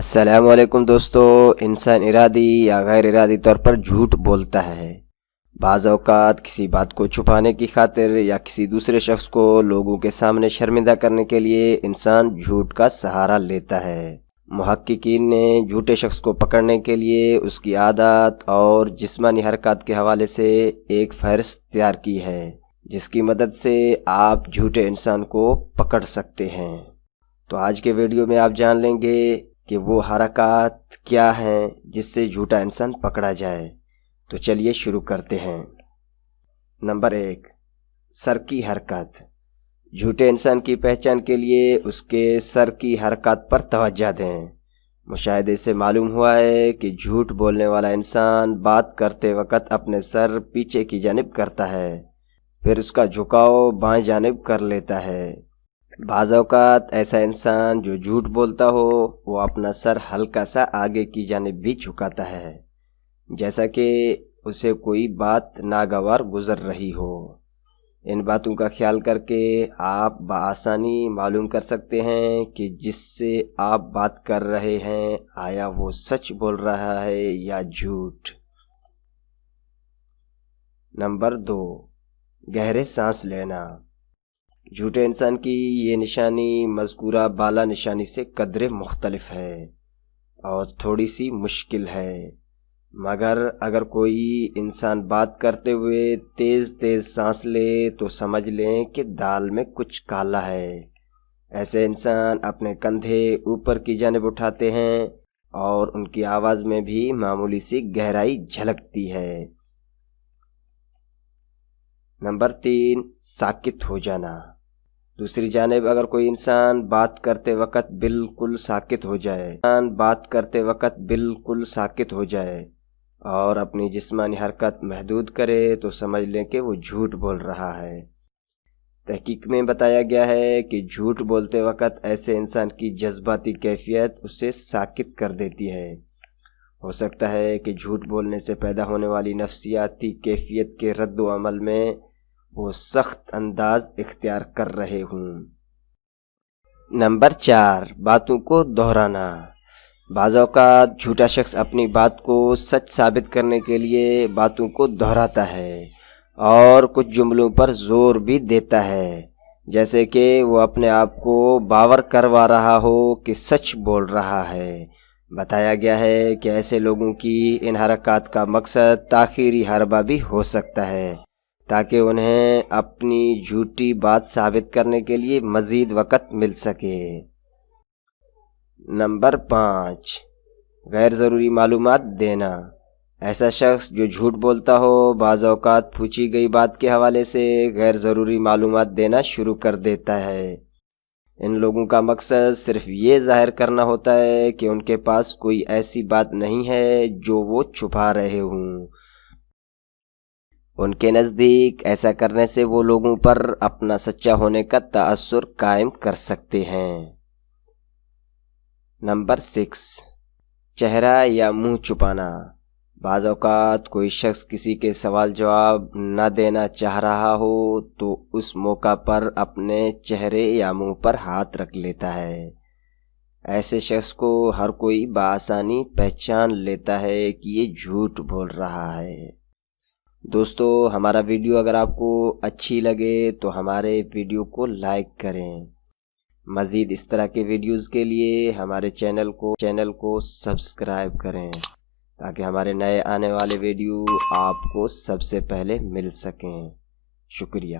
السلام علیکم دوستو، انسان ارادی یا غیر ارادی طور پر جھوٹ بولتا ہے۔ بعض اوقات کسی بات کو چھپانے کی خاطر یا کسی دوسرے شخص کو لوگوں کے سامنے شرمندہ کرنے کے لیے انسان جھوٹ کا سہارا لیتا ہے۔ محققین نے جھوٹے شخص کو پکڑنے کے لیے اس کی عادات اور جسمانی حرکات کے حوالے سے ایک فہرست تیار کی ہے، جس کی مدد سے آپ جھوٹے انسان کو پکڑ سکتے ہیں۔ تو آج کے ویڈیو میں آپ جان لیں گے کہ وہ حرکات کیا ہیں جس سے جھوٹا انسان پکڑا جائے۔ تو چلیے شروع کرتے ہیں۔ نمبر 1، سر کی حرکت۔ جھوٹے انسان کی پہچان کے لیے اس کے سر کی حرکات پر توجہ دیں۔ مشاہدے سے معلوم ہوا ہے کہ جھوٹ بولنے والا انسان بات کرتے وقت اپنے سر پیچھے کی جانب کرتا ہے، پھر اس کا جھکاؤ بائیں جانب کر لیتا ہے۔ بعض اوقات ایسا انسان جو جھوٹ بولتا ہو وہ اپنا سر ہلکا سا آگے کی جانب بھی جھکاتا ہے، جیسا کہ اسے کوئی بات ناگوار گزر رہی ہو۔ ان باتوں کا خیال کر کے آپ بآسانی معلوم کر سکتے ہیں کہ جس سے آپ بات کر رہے ہیں آیا وہ سچ بول رہا ہے یا جھوٹ۔ نمبر 2، گہرے سانس لینا۔ جھوٹے انسان کی یہ نشانی مذکورہ بالا نشانی سے قدرے مختلف ہے اور تھوڑی سی مشکل ہے، مگر اگر کوئی انسان بات کرتے ہوئے تیز تیز سانس لے تو سمجھ لیں کہ دال میں کچھ کالا ہے۔ ایسے انسان اپنے کندھے اوپر کی جانب اٹھاتے ہیں اور ان کی آواز میں بھی معمولی سی گہرائی جھلکتی ہے۔ نمبر 3، ساکت ہو جانا۔ دوسری جانب اگر کوئی انسان بات کرتے وقت بالکل ساکت ہو جائے اور اپنی جسمانی حرکت محدود کرے تو سمجھ لیں کہ وہ جھوٹ بول رہا ہے۔ تحقیق میں بتایا گیا ہے کہ جھوٹ بولتے وقت ایسے انسان کی جذباتی کیفیت اسے ساکت کر دیتی ہے۔ ہو سکتا ہے کہ جھوٹ بولنے سے پیدا ہونے والی نفسیاتی کیفیت کے رد و عمل میں وہ سخت انداز اختیار کر رہے ہوں۔ نمبر 4، باتوں کو دہرانا۔ بعض اوقات جھوٹا شخص اپنی بات کو سچ ثابت کرنے کے لیے باتوں کو دہراتا ہے اور کچھ جملوں پر زور بھی دیتا ہے، جیسے کہ وہ اپنے آپ کو باور کروا رہا ہو کہ سچ بول رہا ہے۔ بتایا گیا ہے کہ ایسے لوگوں کی ان حرکات کا مقصد تاخیری حربہ بھی ہو سکتا ہے، تاکہ انہیں اپنی جھوٹی بات ثابت کرنے کے لیے مزید وقت مل سکے۔ نمبر 5، غیر ضروری معلومات دینا۔ ایسا شخص جو جھوٹ بولتا ہو بعض اوقات پوچھی گئی بات کے حوالے سے غیر ضروری معلومات دینا شروع کر دیتا ہے۔ ان لوگوں کا مقصد صرف یہ ظاہر کرنا ہوتا ہے کہ ان کے پاس کوئی ایسی بات نہیں ہے جو وہ چھپا رہے ہوں۔ ان کے نزدیک ایسا کرنے سے وہ لوگوں پر اپنا سچا ہونے کا تاثر قائم کر سکتے ہیں۔ نمبر 6، چہرہ یا منہ چھپانا۔ بعض اوقات کوئی شخص کسی کے سوال جواب نہ دینا چاہ رہا ہو تو اس موقع پر اپنے چہرے یا منہ پر ہاتھ رکھ لیتا ہے۔ ایسے شخص کو ہر کوئی بآسانی پہچان لیتا ہے کہ یہ جھوٹ بول رہا ہے۔ دوستو، ہمارا ویڈیو اگر آپ کو اچھی لگے تو ہمارے ویڈیو کو لائک کریں۔ مزید اس طرح کے ویڈیوز کے لیے ہمارے چینل کو سبسکرائب کریں تاکہ ہمارے نئے آنے والے ویڈیو آپ کو سب سے پہلے مل سکیں۔ شکریہ۔